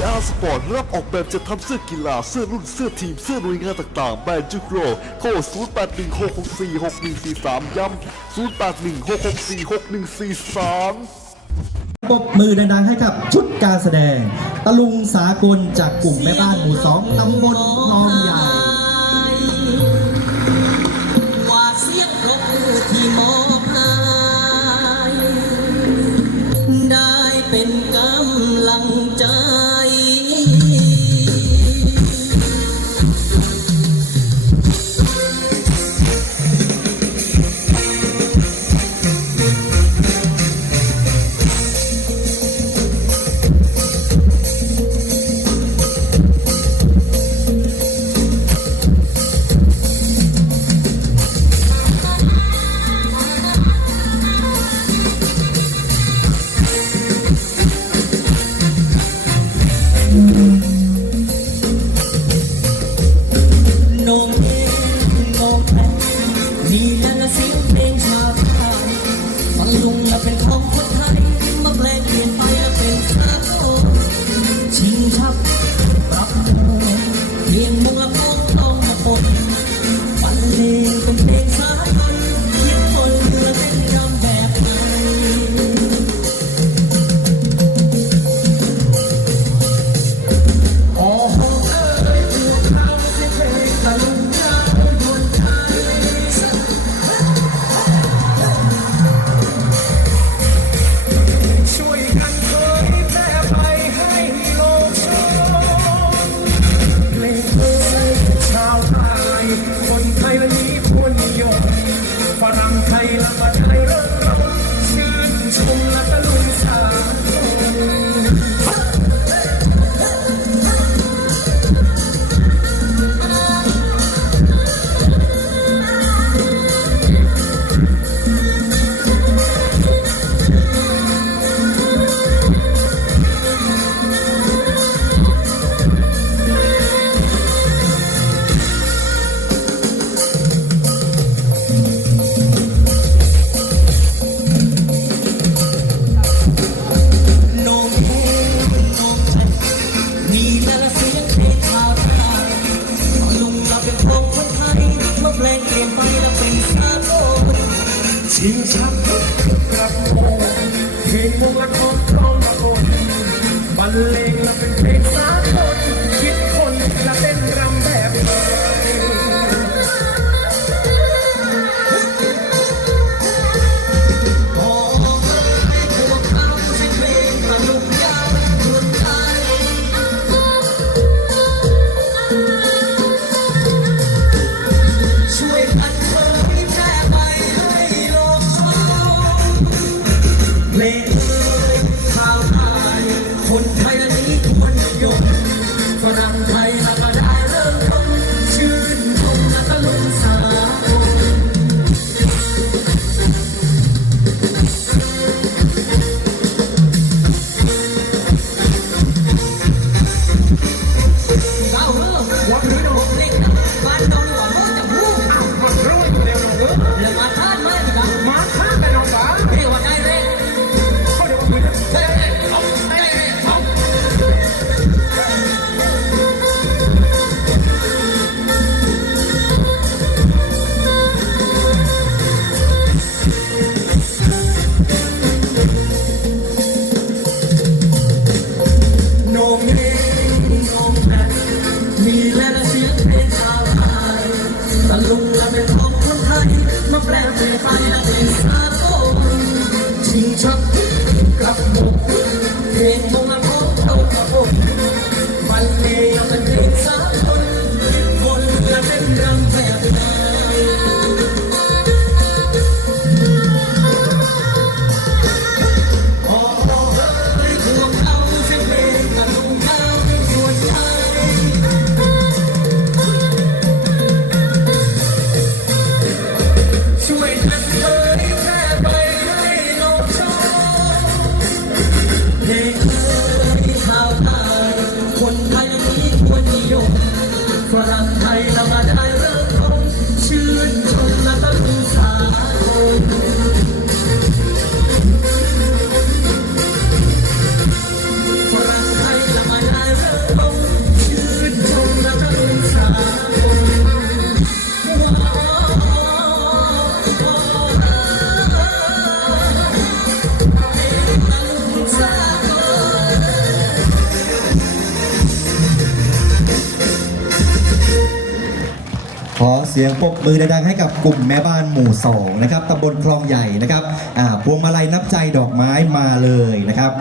VR Sport รับออกแบบจะทำเสื้อกีฬา เสื้อรุ่น เสื้อทีม เสื้อหน่วยงานต่างๆ แบรนด์จุกโรโทร0816646143 ย้ำ0816646143ปบมือดังๆให้กับชุดการแสดง ตะลุงสากลจากกลุ่มแม่บ้านหมู่สองตำบลคลองใหญ่ ดีแล้วนะสิเพลงชาวบ้านฟังลุงแล้วเป็นของคน แม่ไปไปเป็นสาโกชิงชัก ฝรั่งไทยเรามาได้เริ่มต้ชื่นชมและก็ดูสาคน ขอเสียงปรบมือดังๆให้กับกลุ่มแม่บ้านหมู่สองนะครับตำบลคลองใหญ่นะครับพวงมาลัยนับใจดอกไม้มาเลยนะครับ